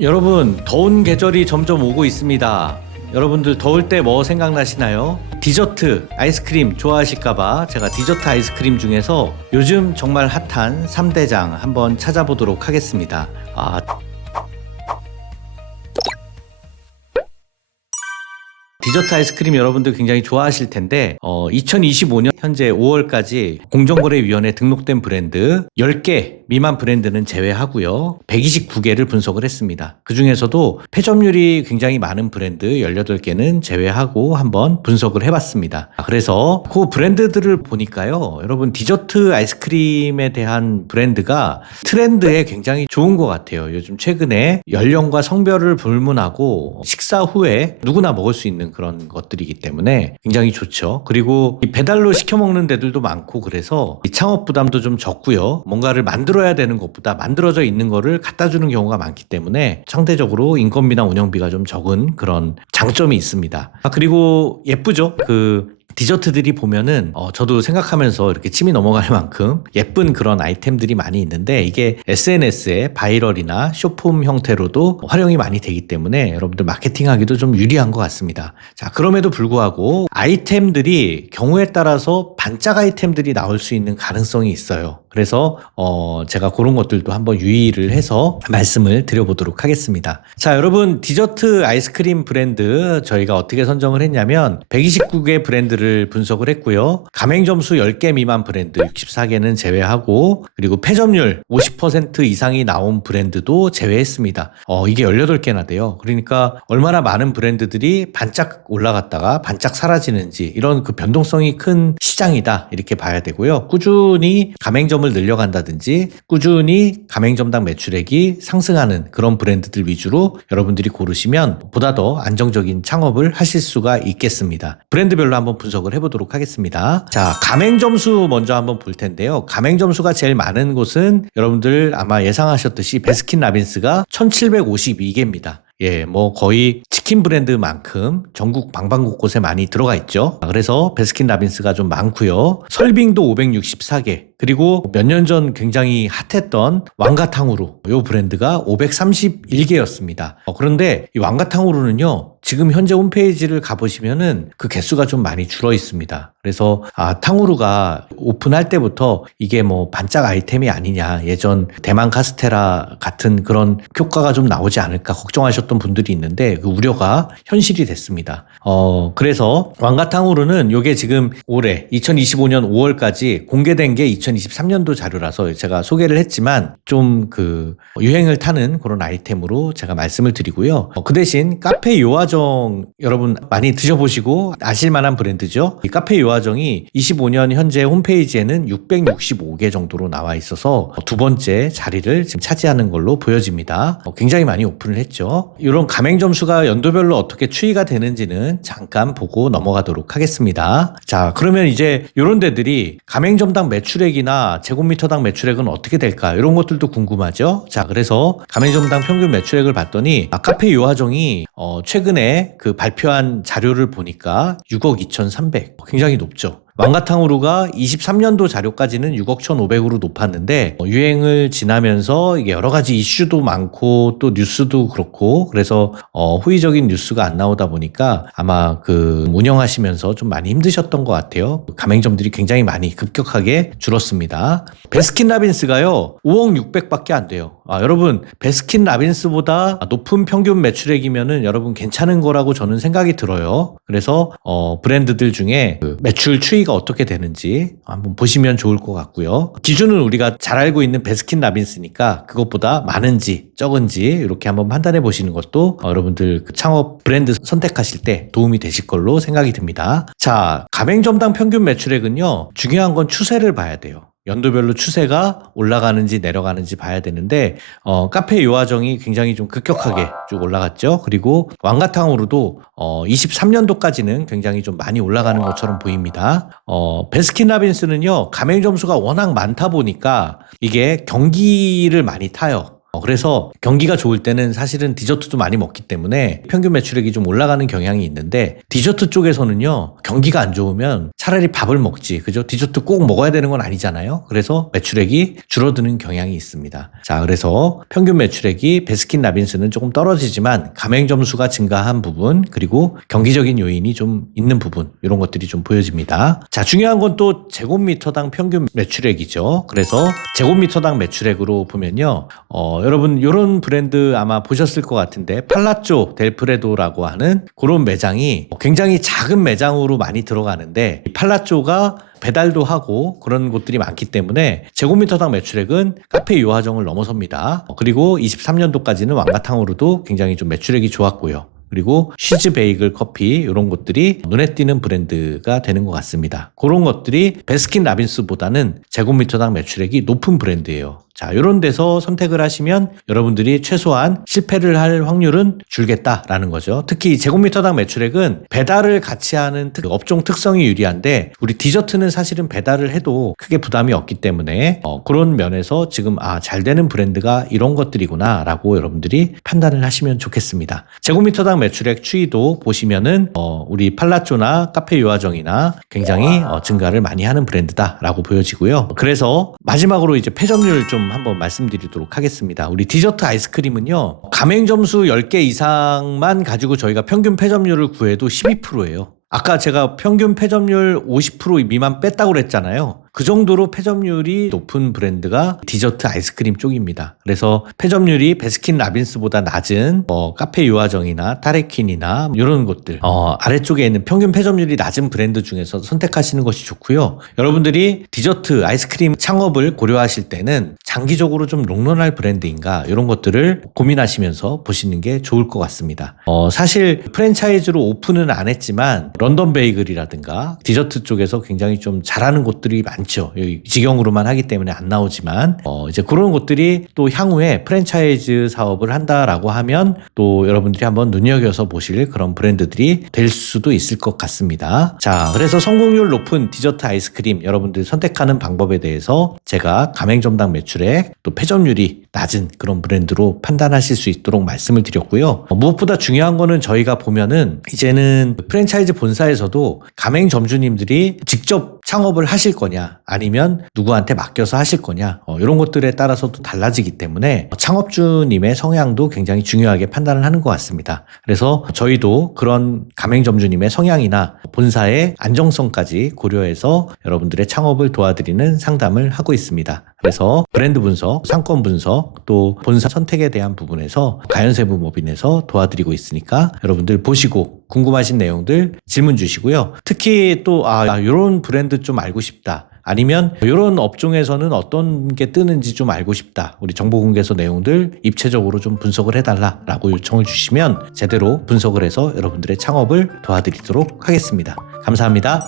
여러분, 더운 계절이 점점 오고 있습니다. 여러분들 더울 때 뭐 생각나시나요? 디저트, 아이스크림 좋아하실까봐 제가 디저트 아이스크림 중에서 요즘 정말 핫한 3대장 한번 찾아보도록 하겠습니다. 아, 디저트 아이스크림 여러분들 굉장히 좋아하실 텐데 어, 2025년 현재 5월까지 공정거래위원회 등록된 브랜드 10개 미만 브랜드는 제외하고요. 129개를 분석을 했습니다. 그 중에서도 패점률이 굉장히 많은 브랜드 18개는 제외하고 한번 분석을 해봤습니다. 아, 그래서 그 브랜드들을 보니까요. 여러분 디저트 아이스크림에 대한 브랜드가 트렌드에 굉장히 좋은 것 같아요. 요즘 최근에 연령과 성별을 불문하고 식사 후에 누구나 먹을 수 있는 그런 것들이기 때문에 굉장히 좋죠. 그리고 이 배달로 시켜 먹는 데들도 많고 그래서 이 창업 부담도 좀 적고요. 뭔가를 만들어야 되는 것보다 만들어져 있는 거를 갖다 주는 경우가 많기 때문에 상대적으로 인건비나 운영비가 좀 적은 그런 장점이 있습니다. 아, 그리고 예쁘죠? 그 디저트들이 보면은 어, 저도 생각하면서 이렇게 침이 넘어갈 만큼 예쁜 그런 아이템들이 많이 있는데 이게 SNS의 바이럴이나 쇼폼 형태로도 활용이 많이 되기 때문에 여러분들 마케팅하기도 좀 유리한 것 같습니다. 자 그럼에도 불구하고 아이템들이 경우에 따라서 반짝 아이템들이 나올 수 있는 가능성이 있어요. 그래서 어 제가 그런 것들도 한번 유의를 해서 말씀을 드려보도록 하겠습니다. 자 여러분 디저트 아이스크림 브랜드 저희가 어떻게 선정을 했냐면 129개 브랜드를 분석을 했고요. 가맹 점수 10개 미만 브랜드 64개는 제외하고 그리고 패점률 50% 이상이 나온 브랜드도 제외했습니다. 어 이게 18개나 돼요. 그러니까 얼마나 많은 브랜드들이 반짝 올라갔다가 반짝 사라지는지 이런 그 변동성이 큰 시장이다 이렇게 봐야 되고요. 꾸준히 가맹점을 늘려간다든지 꾸준히 가맹점당 매출액이 상승하는 그런 브랜드들 위주로 여러분들이 고르시면 보다 더 안정적인 창업을 하실 수가 있겠습니다. 브랜드별로 한번 분석을 해보도록 하겠습니다. 자, 가맹점수 먼저 한번 볼 텐데요. 가맹점수가 제일 많은 곳은 여러분들 아마 예상하셨듯이 베스킨 라빈스가 1752개입니다. 예, 뭐 거의 치킨 브랜드만큼 전국 방방곳곳에 많이 들어가 있죠. 그래서 베스킨 라빈스가 좀 많고요. 설빙도 564개. 그리고 몇 년 전 굉장히 핫했던 왕가탕후루 요 브랜드가 531개였습니다. 어, 그런데 이 왕가탕후루는요. 지금 현재 홈페이지를 가보시면은 그 개수가 좀 많이 줄어 있습니다. 그래서 아 탕후루가 오픈할 때부터 이게 뭐 반짝 아이템이 아니냐 예전 대만 카스테라 같은 그런 효과가 좀 나오지 않을까 걱정하셨던 분들이 있는데 그 우려가 현실이 됐습니다. 어 그래서 왕가탕후루는 요게 지금 올해 2025년 5월까지 공개된 게 2023년도 자료라서 제가 소개를 했지만 좀 그 유행을 타는 그런 아이템으로 제가 말씀을 드리고요. 어, 그 대신 카페 요아정 여러분 많이 드셔보시고 아실 만한 브랜드죠. 이 카페 요아정이 25년 현재 홈페이지에는 665개 정도로 나와 있어서 두 번째 자리를 지금 차지하는 걸로 보여집니다. 어, 굉장히 많이 오픈을 했죠. 이런 가맹 점 수가 연도별로 어떻게 추이가 되는지는 잠깐 보고 넘어가도록 하겠습니다. 자, 그러면 이제 이런 데들이 가맹점당 매출액이 나 제곱미터당 매출액은 어떻게 될까? 이런 것들도 궁금하죠. 자, 그래서 가맹점당 평균 매출액을 봤더니 아, 카페 요아정이 어, 최근에 그 발표한 자료를 보니까 6억 2,300 굉장히 높죠. 왕가탕후루가 23년도 자료까지는 6억 1,500으로 높았는데 어, 유행을 지나면서 이게 여러 가지 이슈도 많고 또 뉴스도 그렇고 그래서 어, 후의적인 뉴스가 안 나오다 보니까 아마 그 운영하시면서 좀 많이 힘드셨던 것 같아요. 가맹점들이 굉장히 많이 급격하게 줄었습니다. 베스킨 라빈스가요 5억 600밖에 안 돼요. 아, 여러분 베스킨 라빈스보다 높은 평균 매출액이면은 여러분 괜찮은 거라고 저는 생각이 들어요. 그래서 어, 브랜드들 중에 그 매출 추이가 어떻게 되는지 한번 보시면 좋을 것 같고요. 기준은 우리가 잘 알고 있는 베스킨 라빈스니까 그것보다 많은지 적은지 이렇게 한번 판단해 보시는 것도 어, 여러분들 그 창업 브랜드 선택하실 때 도움이 되실 걸로 생각이 듭니다. 자, 가맹점당 평균 매출액은요. 중요한 건 추세를 봐야 돼요. 연도별로 추세가 올라가는지 내려가는지 봐야 되는데 어, 카페 요아정이 굉장히 좀 급격하게 쭉 올라갔죠. 그리고 왕가탕으로도 어, 23년도까지는 굉장히 좀 많이 올라가는 것처럼 보입니다. 어, 베스킨라빈스는요 가맹 점수가 워낙 많다 보니까 이게 경기를 많이 타요. 어, 그래서 경기가 좋을 때는 사실은 디저트도 많이 먹기 때문에 평균 매출액이 좀 올라가는 경향이 있는데 디저트 쪽에서는요 경기가 안 좋으면 차라리 밥을 먹지. 그죠? 디저트 꼭 먹어야 되는 건 아니잖아요. 그래서 매출액이 줄어드는 경향이 있습니다. 자 그래서 평균 매출액이 베스킨 라빈스는 조금 떨어지지만 가맹 점수가 증가한 부분 그리고 경기적인 요인이 좀 있는 부분 이런 것들이 좀 보여집니다. 자 중요한 건 또 제곱미터당 평균 매출액이죠. 그래서 제곱미터당 매출액으로 보면요 어, 여러분 이런 브랜드 아마 보셨을 것 같은데 팔라쪼 델프레도라고 하는 그런 매장이 굉장히 작은 매장으로 많이 들어가는데 이 팔라쪼가 배달도 하고 그런 곳들이 많기 때문에 제곱미터당 매출액은 카페 요하정을 넘어섭니다. 어, 그리고 23년도까지는 왕가탕으로도 굉장히 좀 매출액이 좋았고요. 그리고 쉬즈 베이글 커피 이런 것들이 눈에 띄는 브랜드가 되는 것 같습니다. 그런 것들이 베스킨 라빈스보다는 제곱미터당 매출액이 높은 브랜드예요. 자, 이런 데서 선택을 하시면 여러분들이 최소한 실패를 할 확률은 줄겠다라는 거죠. 특히 이 제곱미터당 매출액은 배달을 같이 하는 특- 업종 특성이 유리한데 우리 디저트는 사실은 배달을 해도 크게 부담이 없기 때문에 어, 그런 면에서 지금 아, 잘 되는 브랜드가 이런 것들이구나라고 여러분들이 판단을 하시면 좋겠습니다. 제곱미터당 매출액 추이도 보시면은 어, 우리 팔라쪼나 카페 요아정이나 굉장히 어, 증가를 많이 하는 브랜드다라고 보여지고요. 그래서 마지막으로 이제 패점률 좀 한번 말씀드리도록 하겠습니다. 우리 디저트 아이스크림은요. 가맹 점수 10개 이상만 가지고 저희가 평균 패점률을 구해도 12%예요. 아까 제가 평균 패점률 50% 미만 뺐다고 그랬잖아요. 그 정도로 패점률이 높은 브랜드가 디저트 아이스크림 쪽입니다. 그래서 패점률이 베스킨 라빈스보다 낮은 뭐 카페 유화정이나 타레킨이나 이런 곳들 어, 아래쪽에 있는 평균 패점률이 낮은 브랜드 중에서 선택하시는 것이 좋고요. 여러분들이 디저트 아이스크림 창업을 고려하실 때는 장기적으로 좀 롱런할 브랜드인가 이런 것들을 고민하시면서 보시는 게 좋을 것 같습니다. 어, 사실 프랜차이즈로 오픈은 안 했지만 런던 베이글이라든가 디저트 쪽에서 굉장히 좀 잘하는 곳들이 많 죠. 여기 직영으로만 하기 때문에 안 나오지만 어, 이제 그런 곳들이 또 향후에 프랜차이즈 사업을 한다라고 하면 또 여러분들이 한번 눈여겨서 보실 그런 브랜드들이 될 수도 있을 것 같습니다. 자, 그래서 성공률 높은 디저트 아이스크림 여러분들 선택하는 방법에 대해서 제가 가맹점당 매출액 또 패점률이 낮은 그런 브랜드로 판단하실 수 있도록 말씀을 드렸고요. 어, 무엇보다 중요한 거는 저희가 보면은 이제는 프랜차이즈 본사에서도 가맹 점주님들이 직접 창업을 하실 거냐 아니면 누구한테 맡겨서 하실 거냐 어, 이런 것들에 따라서도 달라지기 때문에 창업주님의 성향도 굉장히 중요하게 판단을 하는 것 같습니다. 그래서 저희도 그런 가맹 점주님의 성향이나 본사의 안정성까지 고려해서 여러분들의 창업을 도와드리는 상담을 하고 있습니다. 그래서 브랜드 분석, 상권 분석, 또 본사 선택에 대한 부분에서 가연세부 법인에서 도와드리고 있으니까 여러분들 보시고 궁금하신 내용들 질문 주시고요. 특히 또 아, 이런 브랜드 좀 알고 싶다. 아니면 이런 업종에서는 어떤 게 뜨는지 좀 알고 싶다. 우리 정보공개서 내용들 입체적으로 좀 분석을 해달라라고 요청을 주시면 제대로 분석을 해서 여러분들의 창업을 도와드리도록 하겠습니다. 감사합니다.